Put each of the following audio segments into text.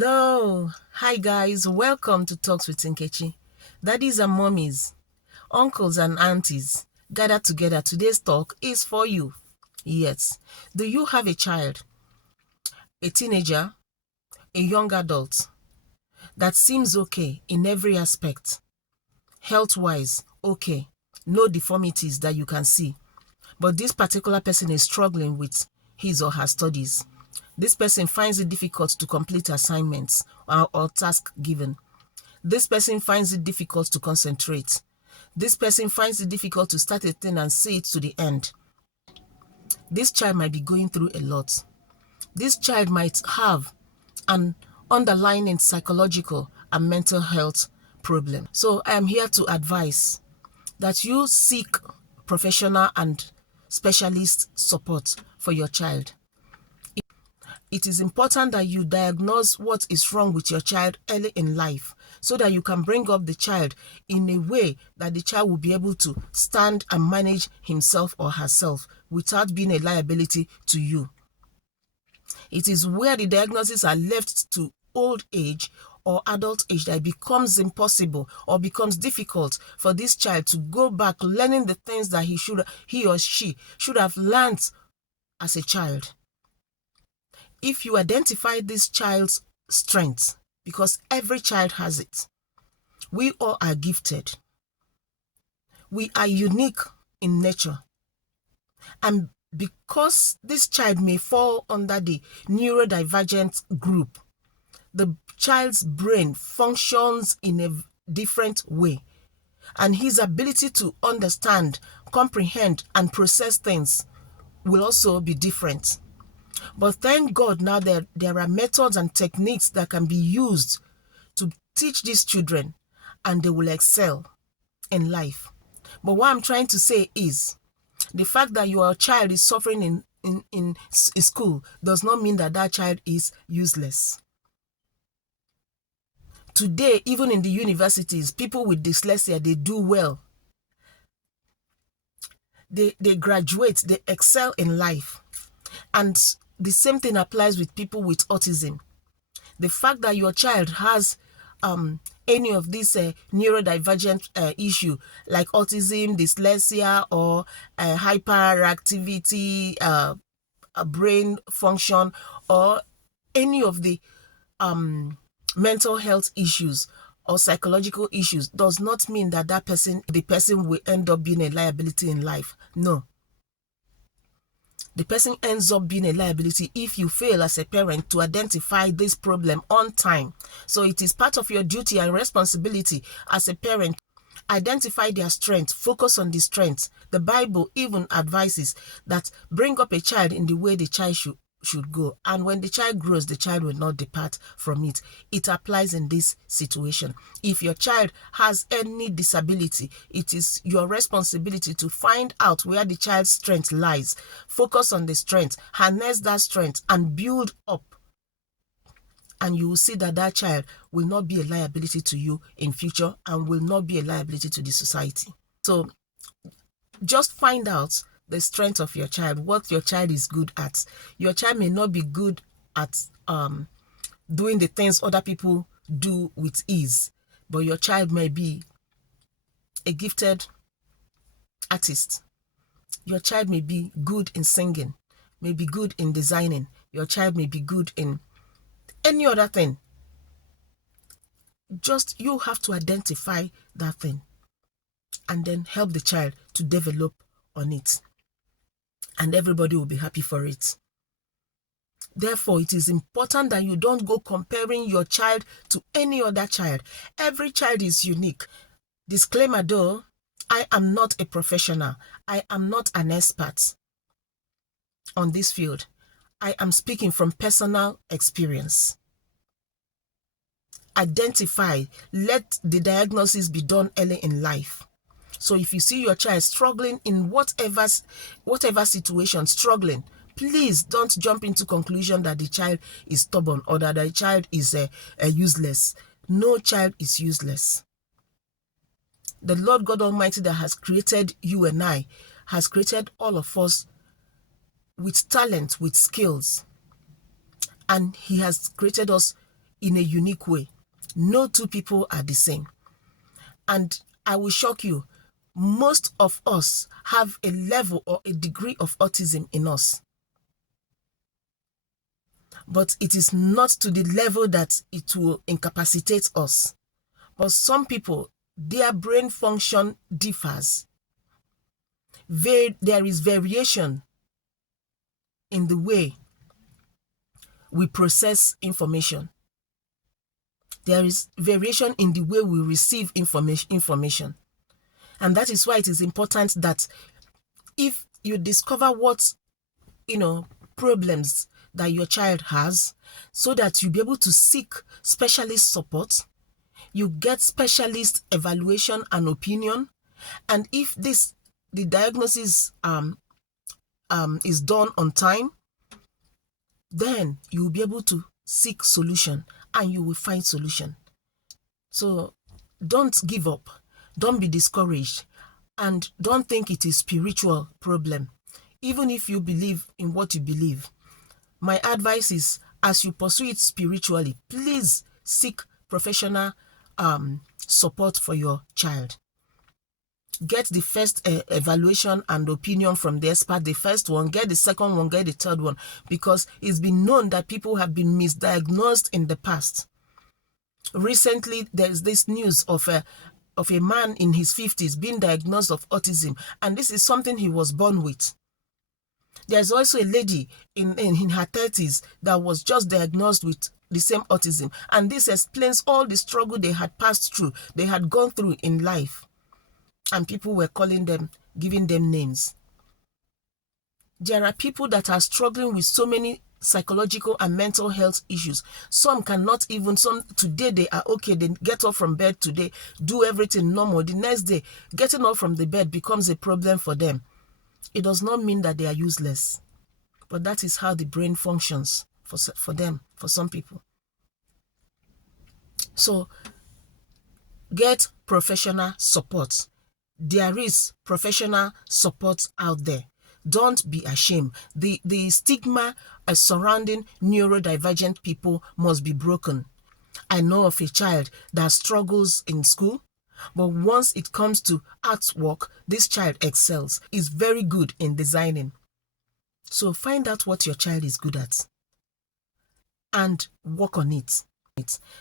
Hello, hi guys, welcome to Talks with Nkechi. Daddies and mommies, uncles and aunties, gathered together. Today's talk is for you. Yes, do you have a child, a teenager, a young adult that seems okay in every aspect? Health-wise, okay, no deformities that you can see, but this particular person is struggling with his or her studies. This person finds it difficult to complete assignments or tasks given. This person finds it difficult to concentrate. This person finds it difficult to start a thing and see it to the end. This child might be going through a lot. This child might have an underlying psychological and mental health problem. So I am here to advise that you seek professional and specialist support for your child. It is important that you diagnose what is wrong with your child early in life so that you can bring up the child in a way that the child will be able to stand and manage himself or herself without being a liability to you. It is where the diagnoses are left to old age or adult age that it becomes impossible or becomes difficult for this child to go back learning the things that he or she should have learned as a child. If you identify this child's strengths, because every child has it, we all are gifted. We are unique in nature. And because this child may fall under the neurodivergent group, the child's brain functions in a different way. And his ability to understand, comprehend, and process things will also be different. But thank God now that there are methods and techniques that can be used to teach these children and they will excel in life. But what I'm trying to say is the fact that your child is suffering in school does not mean that that child is useless. Today, even in the universities, people with dyslexia, they do well. They graduate, they excel in life. And the same thing applies with people with autism. The fact that your child has any of these neurodivergent issue like autism, dyslexia, or hyperactivity, brain function, or any of the mental health issues or psychological issues does not mean that the person will end up being a liability in life. No. The person ends up being a liability if you fail as a parent to identify this problem on time. So it is part of your duty and responsibility as a parent. Identify their strength, focus on the strengths. The Bible even advises that bring up a child in the way the child should go, and when the child grows, the child will not depart from it. It applies in this situation. If your child has any disability, it is your responsibility to find out where the child's strength lies, focus on the strength, harness that strength, and build up. And you will see that that child will not be a liability to you in future and will not be a liability to the society. So just find out the strength of your child, what your child is good at. Your child may not be good at doing the things other people do with ease, but your child may be a gifted artist. Your child may be good in singing, may be good in designing. Your child may be good in any other thing. Just you have to identify that thing and then help the child to develop on it. And everybody will be happy for it. Therefore, it is important that you don't go comparing your child to any other child. Every child is unique. Disclaimer though, I am not a professional. I am not an expert on this field. I am speaking from personal experience. Identify, let the diagnosis be done early in life. So if you see your child struggling in whatever situation, struggling, please don't jump into conclusion that the child is stubborn or that the child is useless. No child is useless. The Lord God Almighty that has created you and I has created all of us with talent, with skills. And He has created us in a unique way. No two people are the same. And I will shock you, most of us have a level or a degree of autism in us. But it is not to the level that it will incapacitate us. But some people, their brain function differs. There is variation in the way we process information. There is variation in the way we receive information. And that is why it is important that if you discover what, problems that your child has, so that you'll be able to seek specialist support, you get specialist evaluation and opinion. And if the diagnosis is done on time, then you will be able to seek solution and you will find solution. So don't give up, don't be discouraged, and don't think it is spiritual problem. Even if you believe in what you believe, my advice is, as you pursue it spiritually, please seek professional support for your child. Get the first evaluation and opinion from the expert, the first one, get the second one, get the third one, because it's been known that people have been misdiagnosed in the past. Recently, there's this news of a man in his 50s being diagnosed of autism, and this is something he was born with. There's also a lady in her 30s that was just diagnosed with the same autism, and this explains all the struggle they had passed through, they had gone through in life. And people were calling them, giving them names. There are people that are struggling with so many psychological and mental health issues. Some cannot even, today they are okay, they get up from bed today, do everything normal. The next day, getting up from the bed becomes a problem for them. It does not mean that they are useless, but that is how the brain functions for them, for some people. So, get professional support. There is professional support out there. Don't be ashamed. The stigma surrounding neurodivergent people must be broken. I know of a child that struggles in school, but once it comes to artwork, this child excels, is very good in designing. So find out what your child is good at and work on it.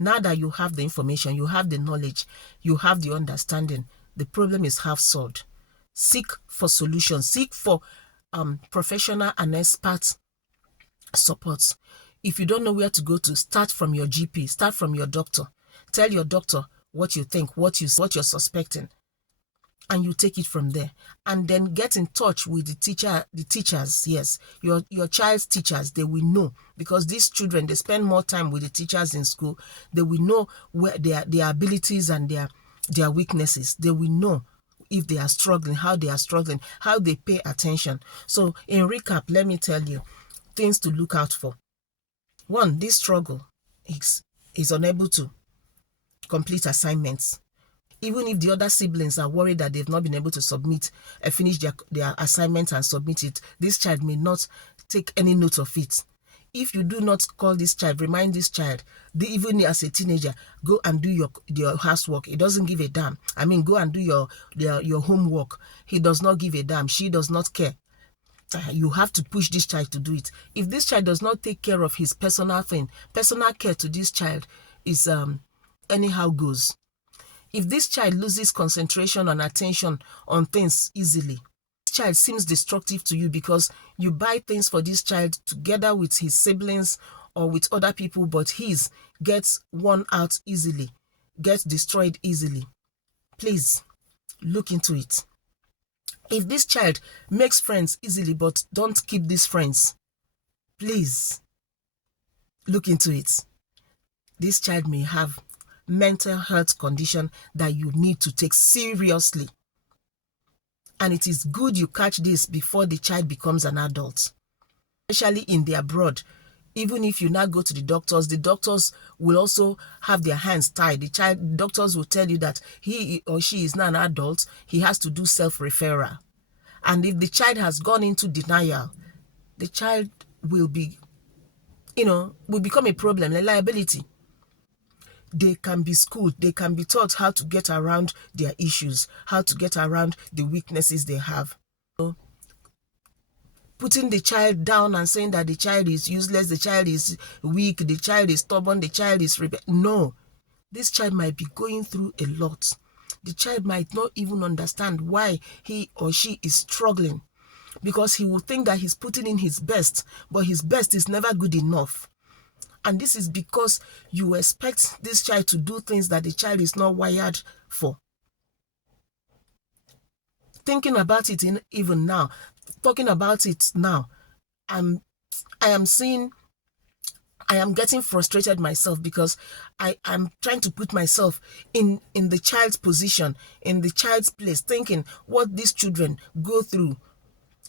Now that you have the information, you have the knowledge, you have the understanding, the problem is half solved. Seek for solutions. Seek for professional and expert support. If you don't know where to go to, start from your GP, start from your doctor. Tell your doctor what you think, what you're suspecting, and you take it from there. And then get in touch with the teachers. Yes, your child's teachers. They will know, because these children, they spend more time with the teachers in school. They will know where their abilities and their weaknesses. They will know if they are struggling, how they are struggling, how they pay attention. So in recap, let me tell you things to look out for. One, this struggle is unable to complete assignments. Even if the other siblings are worried that they've not been able to finish their assignment and submit it, this child may not take any note of it. If you do not call this child, remind this child, even as a teenager, go and do your housework. He doesn't give a damn. I mean, go and do your homework. He does not give a damn. She does not care. You have to push this child to do it. If this child does not take care of his personal care to this child is anyhow goes. If this child loses concentration and attention on things easily, this child seems destructive to you because you buy things for this child together with his siblings or with other people, but his gets worn out easily, gets destroyed easily. Please look into it. If this child makes friends easily but don't keep these friends, please look into it. This child may have mental health condition that you need to take seriously. And it is good you catch this before the child becomes an adult. Especially in the abroad, even if you now go to the doctors will also have their hands tied. Doctors will tell you that he or she is now an adult, he has to do self-referral. And if the child has gone into denial, the child will become a problem, a liability. they can be schooled, they can be taught how to get around their issues, how to get around the weaknesses they have. Putting the child down and saying that the child is useless, the child is weak, the child is stubborn, the child is no. This child might be going through a lot. The child might not even understand why he or she is struggling, because he will think that he's putting in his best, but his best is never good enough. And this is because you expect this child to do things that the child is not wired for. Thinking about it even now, talking about it now, I am getting frustrated myself, because I am trying to put myself in the child's position, in the child's place, thinking what these children go through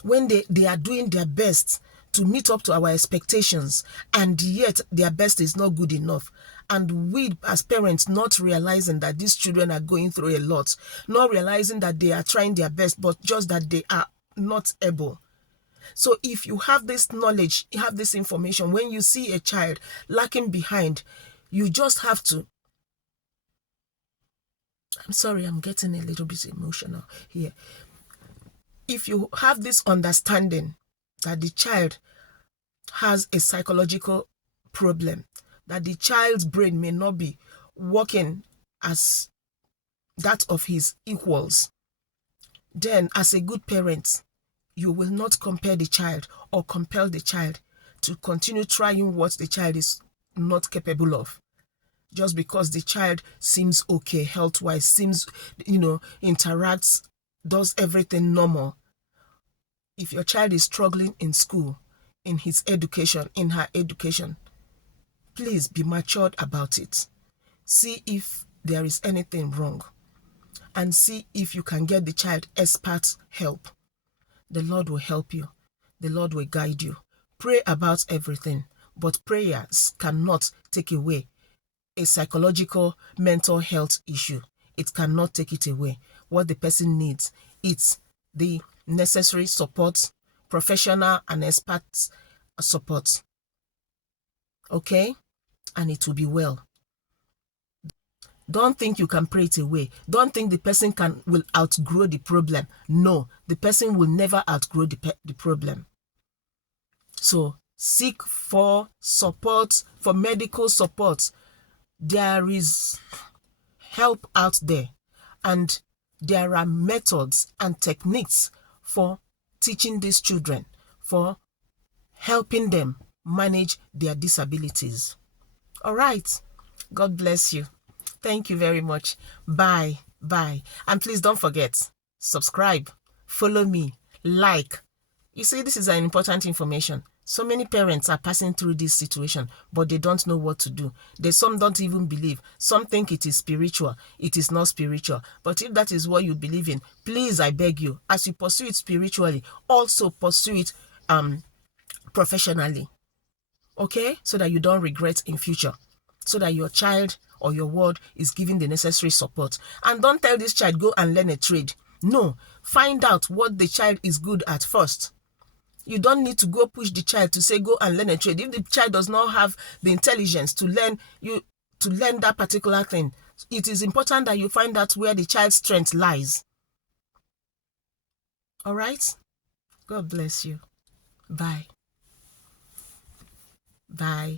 when they are doing their best to meet up to our expectations, and yet their best is not good enough. And we as parents not realizing that these children are going through a lot, not realizing that they are trying their best, but just that they are not able. So if you have this knowledge, you have this information, when you see a child lacking behind, you just have to, I'm sorry, I'm getting a little bit emotional here. If you have this understanding that the child has a psychological problem, that the child's brain may not be working as that of his equals, then as a good parent, you will not compare the child or compel the child to continue trying what the child is not capable of. Just because the child seems okay health-wise, seems, interacts, does everything normal. If your child is struggling in school, in his education, in her education, please be matured about it. See if there is anything wrong, and see if you can get the child expert help. The Lord will help you. The Lord will guide you. Pray about everything, but prayers cannot take away a psychological mental health issue. It cannot take it away. What the person needs, it's the necessary support, professional and expert support. Okay? And it will be well. Don't think you can pray it away. Don't think the person will outgrow the problem. No, the person will never outgrow the problem. So seek for support, for medical support. There is help out there, and there are methods and techniques for teaching these children, for helping them manage their disabilities. All right. God bless you. Thank you very much. Bye. Bye. And please don't forget, subscribe, follow me, like. You see, this is an important information. So many parents are passing through this situation, but they don't know what to do. Some don't even believe. Some think it is spiritual. It is not spiritual. But if that is what you believe in, please, I beg you, as you pursue it spiritually, also pursue it professionally. Okay? So that you don't regret in future. So that your child or your ward is given the necessary support. And don't tell this child, go and learn a trade. No. Find out what the child is good at first. You don't need to go push the child to say, go and learn a trade. If the child does not have the intelligence to learn that particular thing, it is important that you find out where the child's strength lies. All right? God bless you. Bye. Bye.